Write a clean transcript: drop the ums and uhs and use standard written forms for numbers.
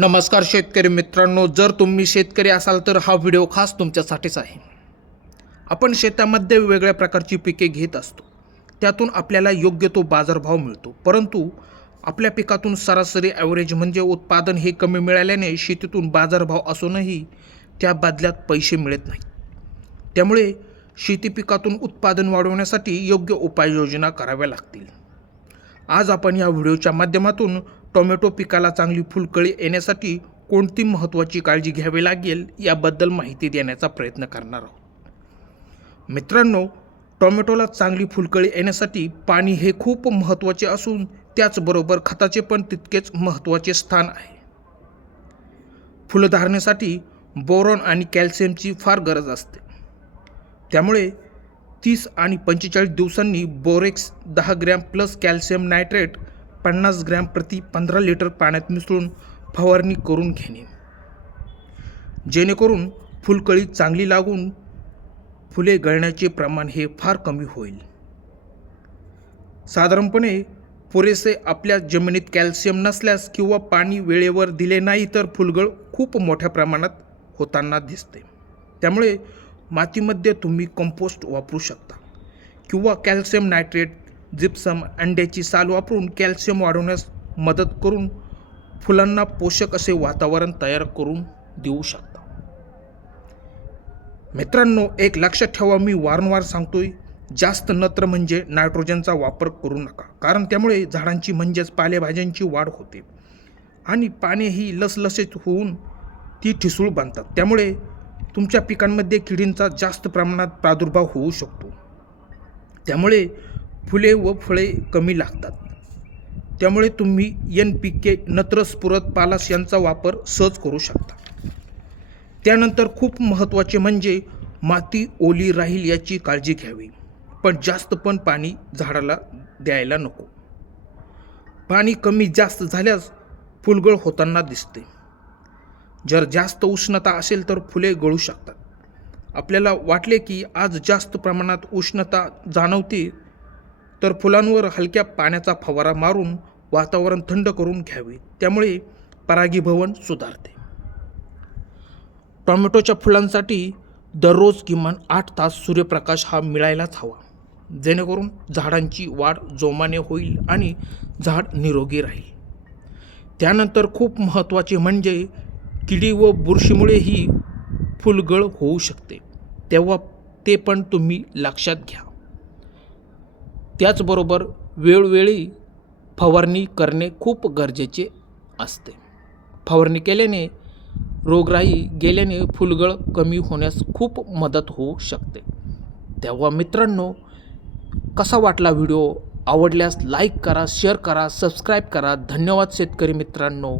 नमस्कार शेतकरी मित्रांनो, जर तुम्ही शेतकरी असाल तर हा व्हिडिओ खास तुमच्यासाठीच आहे. आपण शेतामध्ये वेगवेगळ्या प्रकारची पिके घेत असतो. त्यातून आपल्याला योग्य तो बाजारभाव मिळतो. परंतु आपल्या पिकातून सरासरी ॲव्हरेज म्हणजे उत्पादन हे कमी मिळाल्याने शेतीतून बाजारभाव असूनही त्या बदल्यात पैसे मिळत नाहीत. त्यामुळे शेती पिकातून उत्पादन वाढवण्यासाठी योग्य उपाययोजना कराव्या लागतील. आज आपण या व्हिडिओच्या माध्यमातून टोमॅटो पिकाला चांगली फुलकळी येण्यासाठी कोणती महत्त्वाची काळजी घ्यावी लागेल याबद्दल माहिती देण्याचा प्रयत्न करणार आहोत. मित्रांनो, टोमॅटोला चांगली फुलकळी येण्यासाठी पाणी हे खूप महत्त्वाचे असून त्याचबरोबर खताचे पण तितकेच महत्त्वाचे स्थान आहे. फुलधारणेसाठी बोरॉन आणि कॅल्शियमची फार गरज असते. त्यामुळे 30 आणि 45 दिवसांनी borax 10 gram plus calcium nitrate 50 gram प्रति 15 लिटर पाण्यात मिसळून फवारणी करून घेणे, जेणेकरून फुलकळी चांगली लागून फुले गळण्याचे प्रमाण हे फार कमी होईल. साधारणपणे पुरेसे आपल्या जमिनीत कॅल्शियम नसल्यास किंवा पाणी वेळेवर दिले नाही तर फुलगळ खूप मोठ्या प्रमाणात होताना दिसते. त्यामुळे मातीमध्ये तुम्ही कंपोस्ट वापरू शकता किंवा कॅल्शियम नायट्रेट, जिप्सम, अंड्याची साल वापरून कॅल्शियम वाढवण्यास मदत करून फुलांना पोषक असे वातावरण तयार करून देऊ शकता. मित्रांनो, एक लक्षात ठेवा, मी वारंवार सांगतोय, जास्त नत्र म्हणजे नायट्रोजनचा वापर करू नका, कारण त्यामुळे झाडांची म्हणजेच पालेभाज्यांची वाढ होते आणि पाने ही लसलसीत होऊन ती ठिसूळ बनतात. त्यामुळे तुमच्या पिकांमध्ये किडींचा जास्त प्रमाणात प्रादुर्भाव होऊ शकतो. त्यामुळे फुले व फळे कमी लागतात. त्यामुळे तुम्ही NPK, नत्र, स्फुरद, पालाश यांचा वापर सहज करू शकता. त्यानंतर खूप महत्त्वाचे म्हणजे माती ओली राहील याची काळजी घ्यावी, पण जास्त पण पाणी झाडाला द्यायला नको. पाणी कमी जास्त झाल्यास फुलगळ होताना दिसते. जर जास्त उष्णता असेल तर फुले गळू शकतात. आपल्याला वाटले की आज जास्त प्रमाणात उष्णता जाणवते तर फुलांवर हलक्या पाण्याचा फवारा मारून वातावरण थंड करून घ्यावे, त्यामुळे परागीभवन सुधारते. टोमॅटोच्या फुलांसाठी दररोज किमान 8 तास सूर्यप्रकाश हा मिळायलाच हवा, जेणेकरून झाडांची वाढ जोमाने होईल आणि झाड निरोगी राहील. त्यानंतर खूप महत्त्वाचे म्हणजे किडी व बुरशीमुळे ही फुलगळ होऊ शकते, तेव्हा ते पण तुम्ही लक्षात घ्या. त्याचबरोबर वेळोवेळी फवारणी करणे खूप गरजेचे असते. फवारणी केल्याने रोगराई गेल्याने फुलगळ कमी होण्यास खूप मदत होऊ शकते. तेव्हा मित्रांनो, कसा वाटला व्हिडिओ? आवडल्यास लाईक करा, शेअर करा, सबस्क्राईब करा. धन्यवाद शेतकरी मित्रांनो.